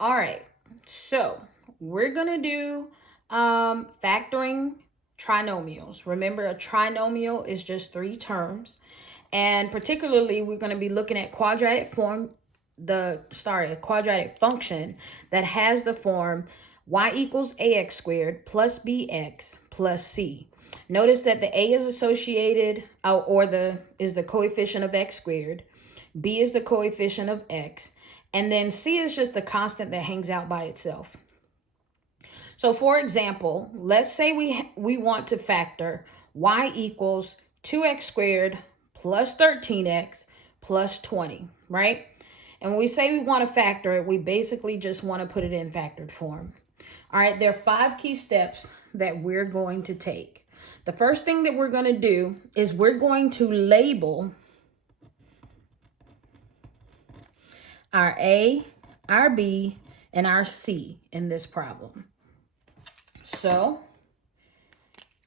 All right, so we're gonna do factoring trinomials. Remember, a trinomial is just three terms, and particularly we're going to be looking at quadratic form, a quadratic function that has the form y equals ax squared plus bx plus c. Notice that the a is associated, is the coefficient of x squared, b is the coefficient of x, and then c is just the constant that hangs out by itself. So for example, let's say we want to factor y equals 2x squared plus 13x plus 20, right? And when we say we want to factor it, we basically just want to put it in factored form. All right, there are 5 key steps that we're going to take. The first thing that we're going to do is we're going to label our A, our B, and our C in this problem. So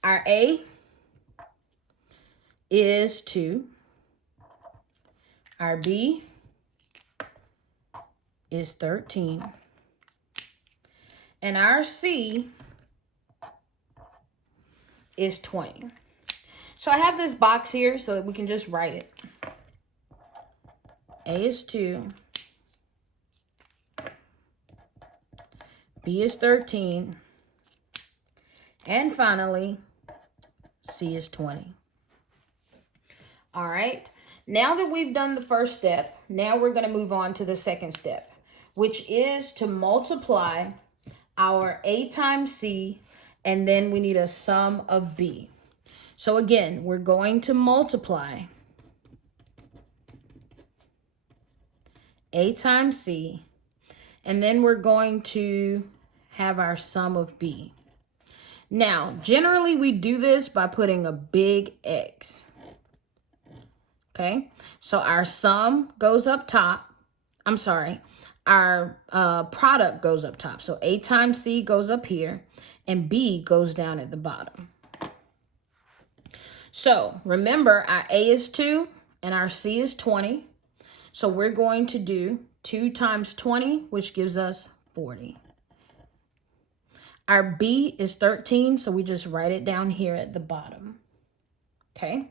our A is 2. Our B is 13. And our C is 20. So I have this box here so that we can just write it. A is 2. B is 13. And finally, C is 20. All right. Now that we've done the first step, now we're going to move on to the second step, which is to multiply our A times C, and then we need a sum of B. So again, we're going to multiply A times C, and then we're going to have our sum of B. Now, generally we do this by putting a big X. Okay, so our sum goes up top. I'm sorry, our product goes up top. So A times C goes up here, and B goes down at the bottom. So remember, our A is 2 and our C is 20. So we're going to do 2 times 20, which gives us 40. Our B is 13, so we just write it down here at the bottom. Okay.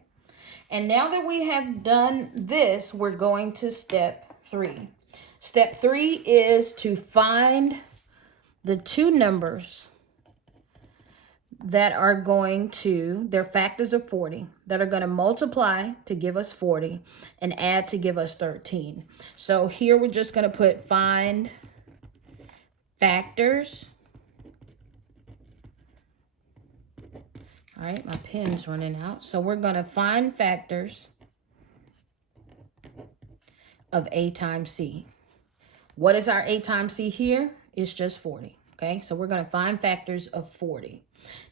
And now that we have done this, we're going to step 3. Step 3 is to find the two numbers that are they're factors of 40, that are going to multiply to give us 40 and add to give us 13. So here we're just going to put find factors. All right, my pen's running out. So we're going to find factors of A times C. What is our A times C here? It's just 40. Okay, so we're going to find factors of 40.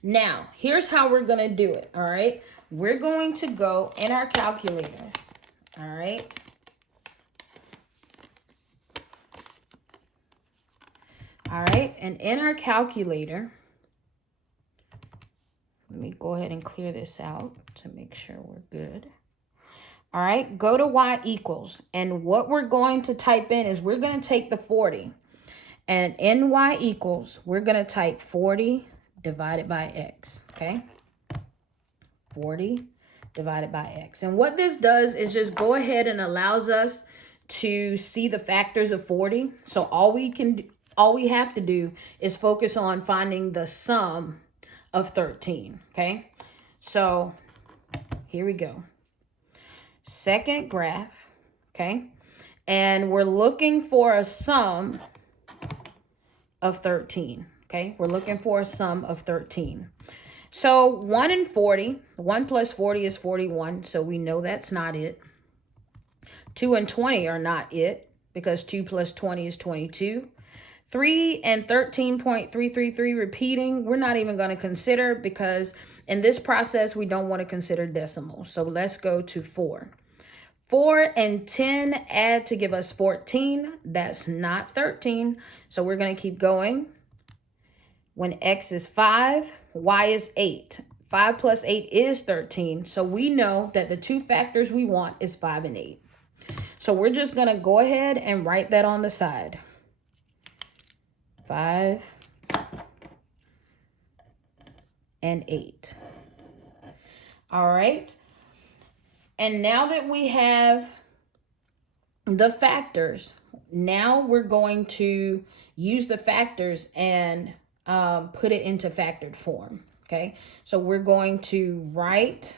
Now, here's how we're going to do it. All right, we're going to go in our calculator. All right. All right, and in our calculator, let me go ahead and clear this out to make sure we're good. All right, go to y equals. And what we're going to type in is we're going to take the 40. And in y equals, we're going to type 40 divided by x, okay? 40 divided by x. And what this does is just go ahead and allows us to see the factors of 40. So all we have to do is focus on finding the sum of 13, okay? So here we go. Second graph, okay? And we're looking for a sum of 13, okay? We're looking for a sum of 13. So 1 and 40, 1 plus 40 is 41, so we know that's not it. 2 and 20 are not it, because 2 plus 20 is 22. 3 and 13.333 repeating, we're not even going to consider, because in this process, we don't want to consider decimals. So let's go to 4. 4 and 10 add to give us 14. That's not 13. So we're going to keep going. When x is 5, y is 8. 5 plus 8 is 13. So we know that the two factors we want is 5 and 8. So we're just going to go ahead and write that on the side. 5 and 8. All right. And now that we have the factors, now we're going to use the factors and put it into factored form. Okay. So we're going to write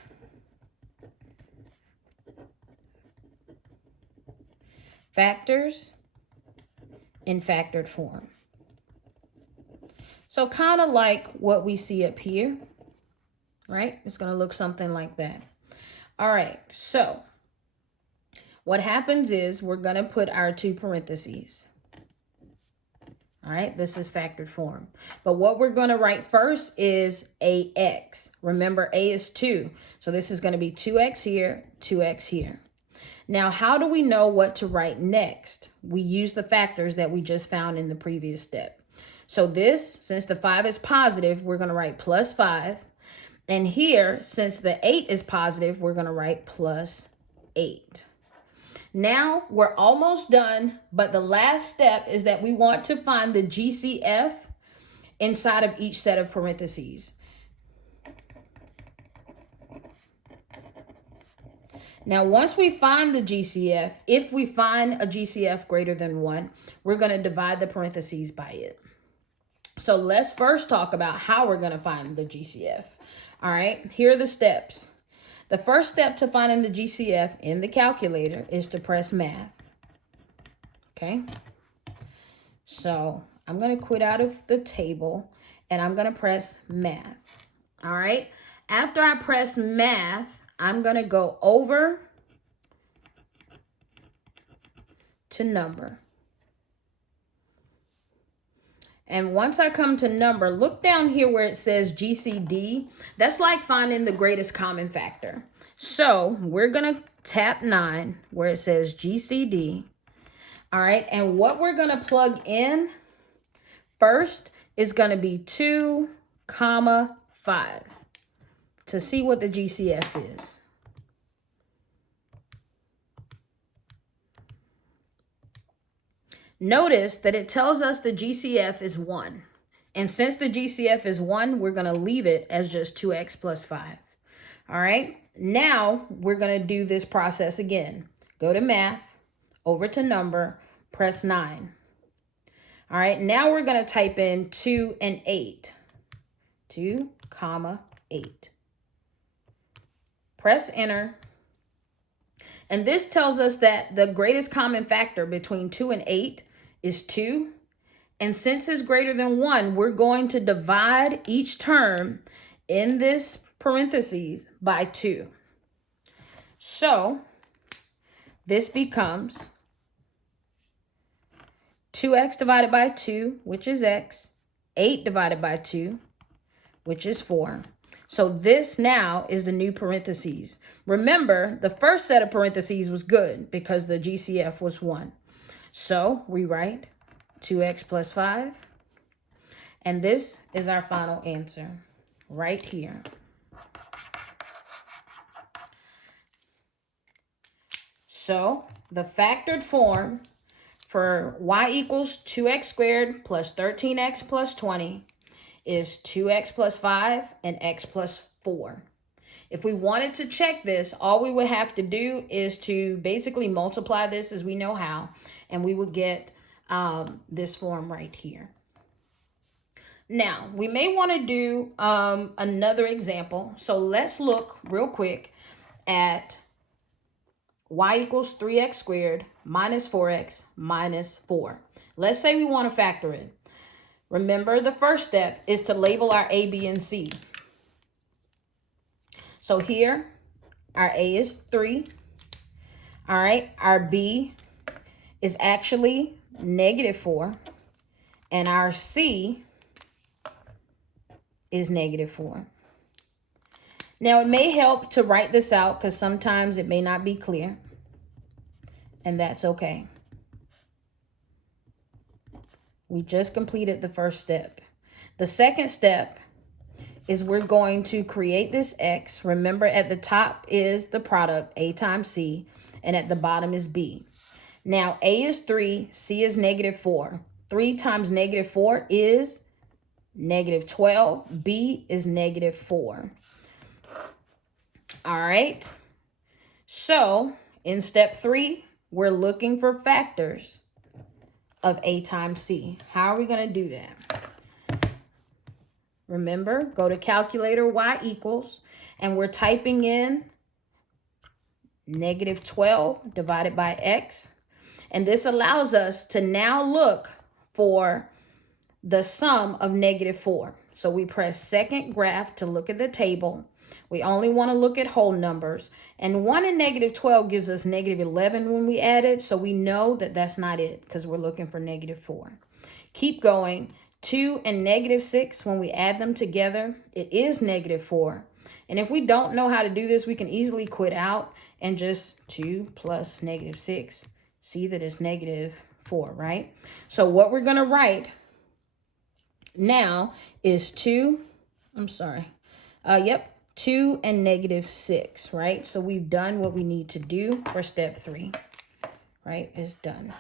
factors in factored form. So kind of like what we see up here, right? It's going to look something like that. All right, so what happens is we're going to put our 2 parentheses. All right, this is factored form. But what we're going to write first is AX. Remember, A is 2. So this is going to be 2x here, 2x here. Now, how do we know what to write next? We use the factors that we just found in the previous step. So this, since the 5 is positive, we're going to write plus 5. And here, since the 8 is positive, we're going to write plus 8. Now, we're almost done, but the last step is that we want to find the GCF inside of each set of parentheses. Now, once we find the GCF, if we find a GCF greater than 1, we're going to divide the parentheses by it. So let's first talk about how we're going to find the GCF. All right, here are the steps. The first step to finding the GCF in the calculator is to press math. Okay, so I'm going to quit out of the table and I'm going to press math. All right, after I press math, I'm going to go over to number. And once I come to number, look down here where it says GCD. That's like finding the greatest common factor. So we're going to tap 9 where it says GCD. All right. And what we're going to plug in first is going to be 2, 5 to see what the GCF is. Notice that it tells us the GCF is 1. And since the GCF is 1, we're going to leave it as just 2x plus 5. All right. Now we're going to do this process again. Go to math, over to number, press 9. All right. Now we're going to type in 2 and 8. 2, 8. Press enter. And this tells us that the greatest common factor between 2 and 8 is 2. And since it's greater than 1, we're going to divide each term in this parentheses by 2. So this becomes 2x divided by 2, which is x, 8 divided by 2, which is 4. So this now is the new parentheses. Remember, the first set of parentheses was good because the GCF was 1. So we write 2x plus 5. And this is our final answer right here. So the factored form for y equals 2x squared plus 13x plus 20 is 2x plus 5 and x plus 4. If we wanted to check this, all we would have to do is to basically multiply this as we know how, and we would get this form right here. Now, we may want to do another example. So let's look real quick at y equals 3x squared minus 4x minus 4. Let's say we want to factor it. Remember, the first step is to label our A, B, and C. So here, our A is 3. All right, our B is actually -4. And our C is -4. Now, it may help to write this out because sometimes it may not be clear. And that's okay. We just completed the first step. The second step is we're going to create this X. Remember, at the top is the product, A times C, and at the bottom is B. Now, A is 3, C is -4. 3 times negative 4 is negative 12. B is negative 4. All right. So in step 3, we're looking for factors of A times C. How are we going to do that? Remember, go to calculator, y equals, and we're typing in negative 12 divided by x. And this allows us to now look for the sum of negative 4. So we press second graph to look at the table. We only want to look at whole numbers. And 1 and negative 12 gives us negative 11 when we add it. So we know that that's not it because we're looking for negative 4. Keep going. 2 and negative 6, when we add them together, it is negative 4. And if we don't know how to do this, we can easily quit out and just 2 plus negative 6. See that it's negative 4, right? So what we're going to write now is 2 and negative 6, right? So we've done what we need to do for step 3, right? It's done.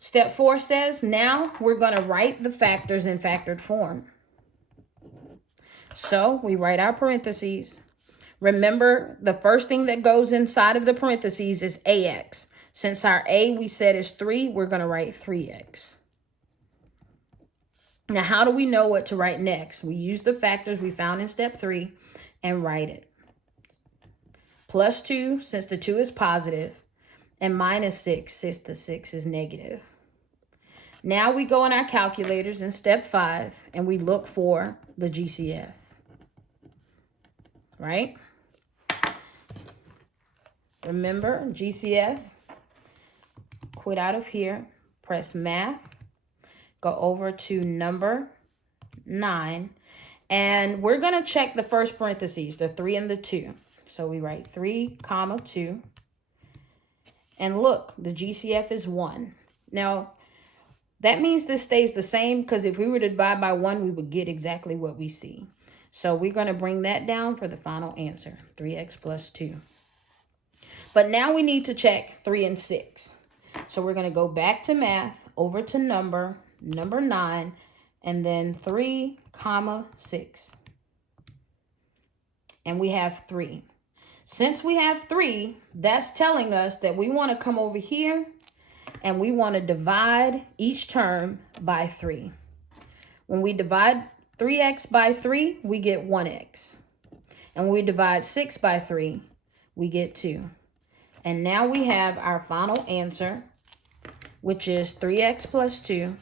Step 4 says now we're going to write the factors in factored form. So we write our parentheses. Remember, the first thing that goes inside of the parentheses is AX. Since our A we said is 3, we're going to write 3X. Now, how do we know what to write next? We use the factors we found in step 3 and write it. Plus 2, since the 2 is positive, and minus 6, since the 6 is negative. Now we go in our calculators in step 5, and we look for the GCF, right? Remember, GCF, quit out of here, press math, go over to number 9, and we're going to check the first parentheses, the 3 and the 2. So we write 3, comma 2, and look, the GCF is 1. Now, that means this stays the same because if we were to divide by 1, we would get exactly what we see. So we're going to bring that down for the final answer, 3x plus 2. But now we need to check 3 and 6. So we're going to go back to math, over to number 9, and then 3, comma 6. And we have 3. Since we have 3, that's telling us that we want to come over here and we want to divide each term by 3. When we divide 3x by 3, we get 1x. And when we divide 6 by 3, we get 2. And now we have our final answer, which is 3x plus 2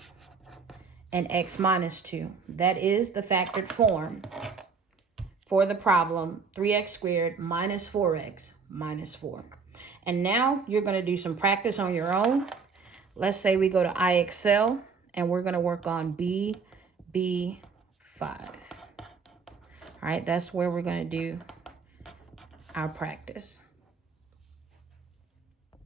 and x minus 2. That is the factored form for the problem 3x squared minus 4x minus 4. And now you're going to do some practice on your own. Let's say we go to iExcel and we're going to work on BB5. All right, that's where we're going to do our practice.